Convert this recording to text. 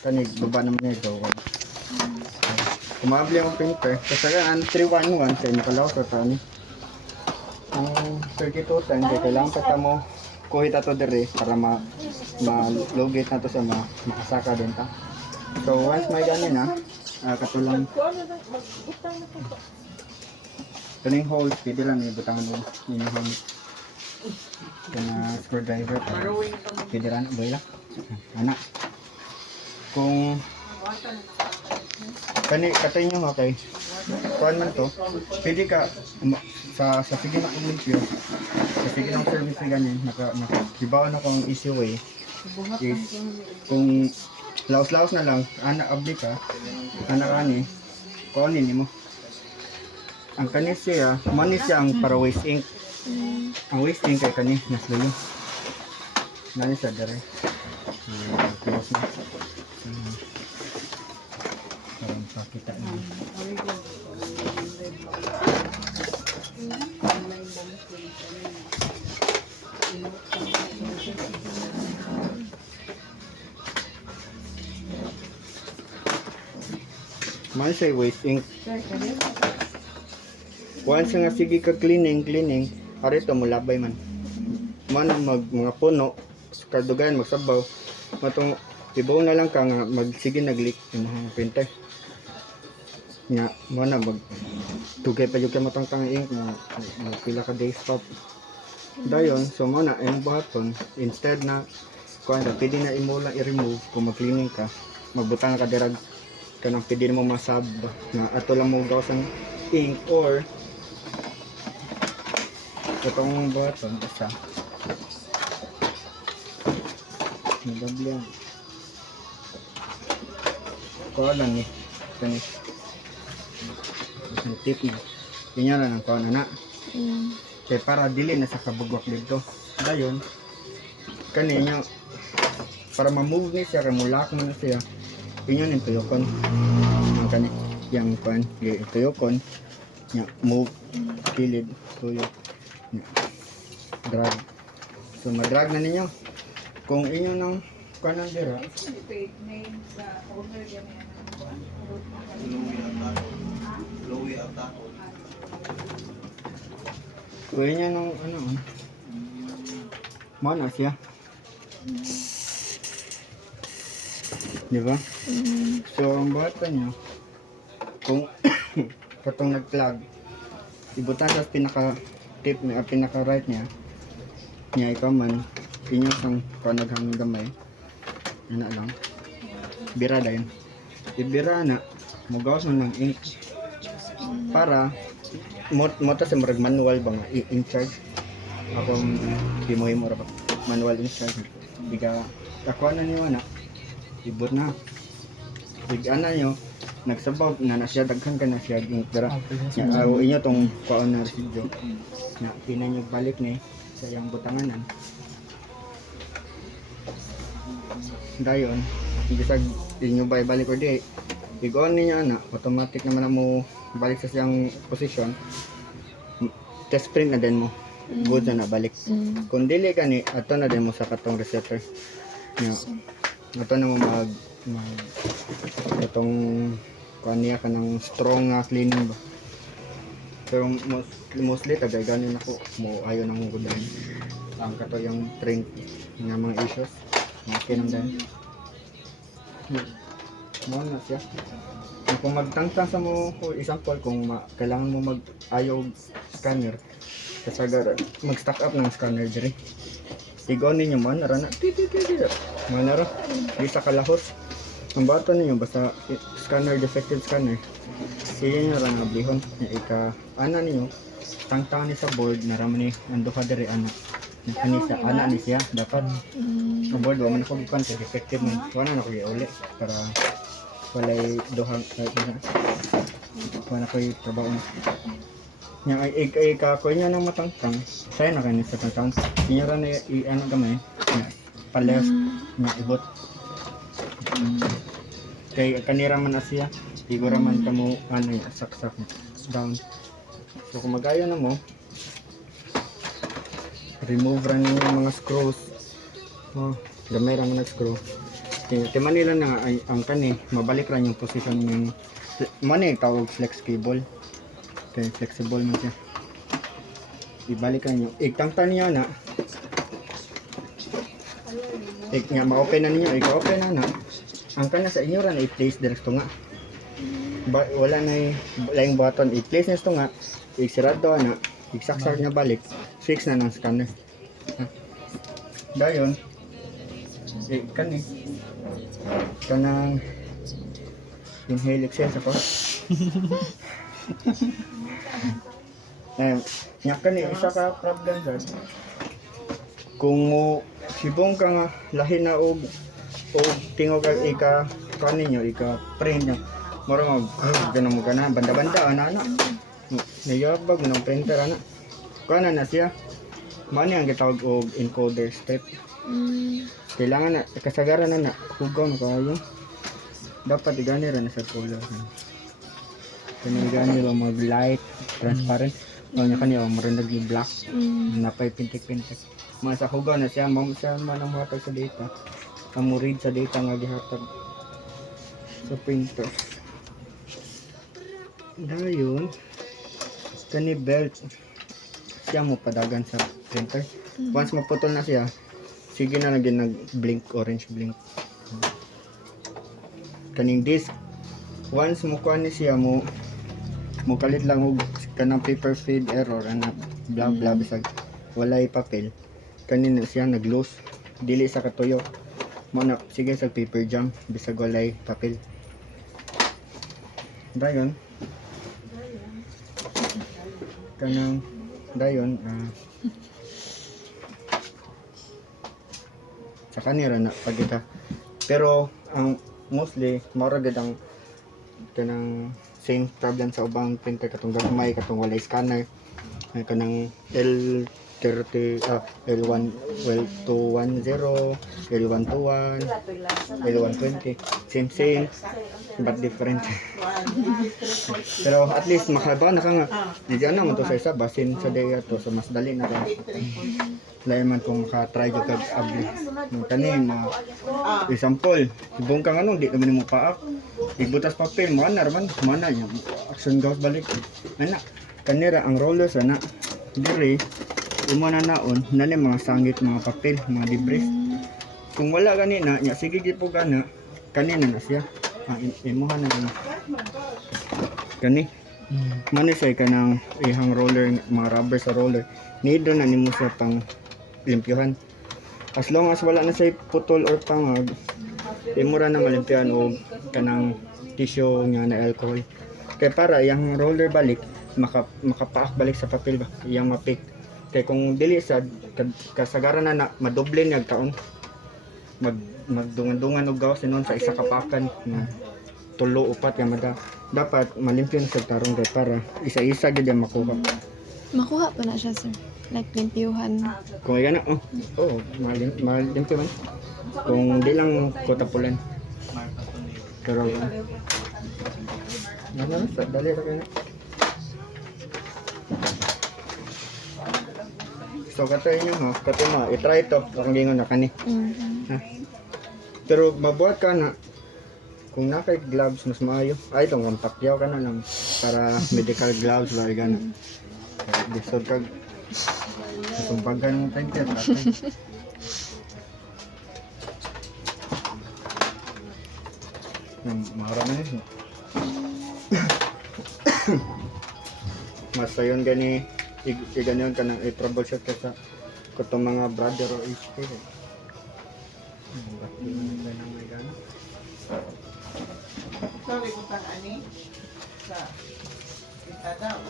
Kanig, baba naman niya ito. Kumabli ang printer. Kasi ang 311 kaya nakalaw sa tani. Ang 3210 kaya kailangan pa mo kuhit ato dire para ma-locate na to sa makasaka din ta. So once may ganin na, katulang kaning holes, pwede lang ibutangan mo yung hole. Kaya screwdriver, pwede lang, boy lang. Anak. Kung katay nyo okay, kuhan man to, pwede ka sa sige na limpyo, sa sige ng service na ganyan, nakibawa na kung easy way is kung laos-laos na lang, anak abli ka, anak ani, kuhanin mo. Ang kani siya, manis siya ang para waste ink. Ang waste ink kay kani, naslo yun. Nani siya dere. Close na. Parang pakita na. Man siya waste ink. Once nga sige ka cleaning, arito mo labay man. Man mga puno, kadugan magsabaw, matong ibaw na lang ka nga magsige nag-leak yung mga printer. Nga, mo na tugay pa yung matang ink mo, pila ka days stop. Dayon, so mo na, yung buhaton, instead na, kung ano, pwede na imo lang i-remove, kung mag-cleaning ka, magbutang ka dirag, kanang pwede mo masab, na ato lang mo gawas ng ink, or, itong buhaton, isa, nagbablihan. Kuha lang eh, kanis. Ang tip na. Yun lang ang kuha na na. Kaya para dili na sa kabugwak dito. Dayon, kaninyo, para ma-move ni siya, remulak mo na siya, yun yung tuyokon. Ang kani, yung kuhan, yung tuyokon, yung move, kilid, tuyok, drag. So mag-drag na ninyo. Kung inyo ng kuhan ng dira, kuha niya ng ano, mana siya. Diba? So, ang bata niya, kung katong nag-plug, ibutan sa pinaka-tip niya, pinaka-right niya, ikaw man, inyo sang panaghang gamay, ano lang, birada yun. Ibira na, magawas mo ng ink, para, mo sa marag manual ba nga, in charge, akong himo-himo ra manual in charge, biga, kakuha na niyo na, ibot na, bigana nyo, nagsabaw na siya, daghan ka na siya, ink, dara, inyo tong paon na residyo, na pinanyo balik ni, sa iyang butanganan. Dayon, bisag inyo ba ibalik or di, i-on niya na, automatic naman na mo balik sa siyang posisyon, test print na din mo, good na balik. Kung dili ka ni, ato na din mo sa katong resetter. Ato na mo itong kaniya ka ng strong cleaning ba. Pero mostly tagay ganin ako, mo ayaw nang gudan. Ang kato yung print nga mga issues. Okay nang dahil. Mo na siya. Kung magtangtang sa mo, for example, kung kailangan mo mag-ayaw scanner, kasagar, mag-stack up ng scanner diri. Igon ninyo man, nara na, manara, di sa kalahos. Ang bata ninyo, basta scanner, defective scanner, siya nyo lang nablihon. Ana ninyo, tangtang ni sa board, naraman ni, ando ka diri, kanisa, ana ni siya, dapat. Ang board, waman ako bukan, defective mo. Wala na ko uli, para walay dohang wala ko'y trabaho niya ay kakoy niya ng matangtang saya na kanin sa tangtang niya rin ano gamay pales niya ibot kay kanira man na siya siguro man kamo ano yung saksak down so kung magayo na mo remove rin yung mga screws gamay rin mo na screw Timan nila na ang kani, mabalik lang yung position yung money tawag flex cable. Okay, flexible man siya. Ibalik lang yung igtangtan niya na. Nga ma-open na ninyo, i-open na. Ang kana sa inyo ran i-place direkto nga. Wala na laing button, i-place na ito nga. I-sirado na, i-saksak na balik. Fix na ng scanner. Dayon, kanang inhale exhale sa ko. Nya kani isa ka problem sad. Kung mo sibong ka nga lahi na og tingog ka ika kaninyo ika print nyo. Mura mag ganun mo kana banda-banda ana. Nayabag ng printer ana. Kana na siya. Mani ang gitawag og encoder step. Kailangan na kasagaran na hugaw na kayo. Dapat igani ra na sa color. Kani igani ra mag light transparent. Nya kaniya marindag ni black. Napay pintik-pintik. Masa hugaw na siya, siya man ang matag sa data. Amo read sa data nga gihatag sa printer. Dayon kani belt siya mo padagan sa printer. Once maputol na siya, sige na lagi nag-blink, orange blink. Kaning disk, once mo kuha ni siya mo kalit lang og kanang paper feed error ana blah blah bisag walay papel. Kanina siya nag-loose, dili sa katuyo. Mo na sige sa paper jam bisag walay papel. Dayon kanang dayon sa kanira na pagita. Pero ang mostly mao gid ang kanang same problem sa ubang printer katong gagmay katong walay scanner kanang L30 L1 L210 L121 L120 same but different. Pero at least makaba na ka nga di na mo to sa isa basin sa day to so mas dali na ka layman kung maka-try jud kag abli kani example ibong kang ano di kami mo paak igbutas papel mo anar man mana nya action gawas balik ana kanira ang rollers ana dire imo na naon nani mga sangit mga papel mga debris kung wala gani na nya sige gid po gana kanina na siya imuhan na kani mani say kanang ihang roller mga rubber sa roller nido na nimo sa pang limpyuhan as long as wala na say putol or pangag imura na malimpyan o kanang tissue nga na alcohol kay para yang roller balik makapaak balik sa papel ba iyang mapik kay kung dili sad kasagaran na madoble niya taon magdungan-dungan og gawas sinon sa isa kapakan na tulo upat nga mada dapat malimpyo na sa tarong kay para isa-isa gid makuha pa na siya sir like limpyuhan kung ay gana malimpyo man kung di lang kutapulan pero sa dali ra kana so katay nyo ha katay mo i-try to kung gingon na kani ha? Pero mabuhat ka na kung nakay gloves mas maayo ay itong kampakyaw ka na lang para medical gloves ba gana disod kag sumbagan ng printer mahara na yun mas sayon gani i-ganyan ka ng i-troubleshoot ka sa kutong mga brother o HP Sorry, kung ani sa kita daw.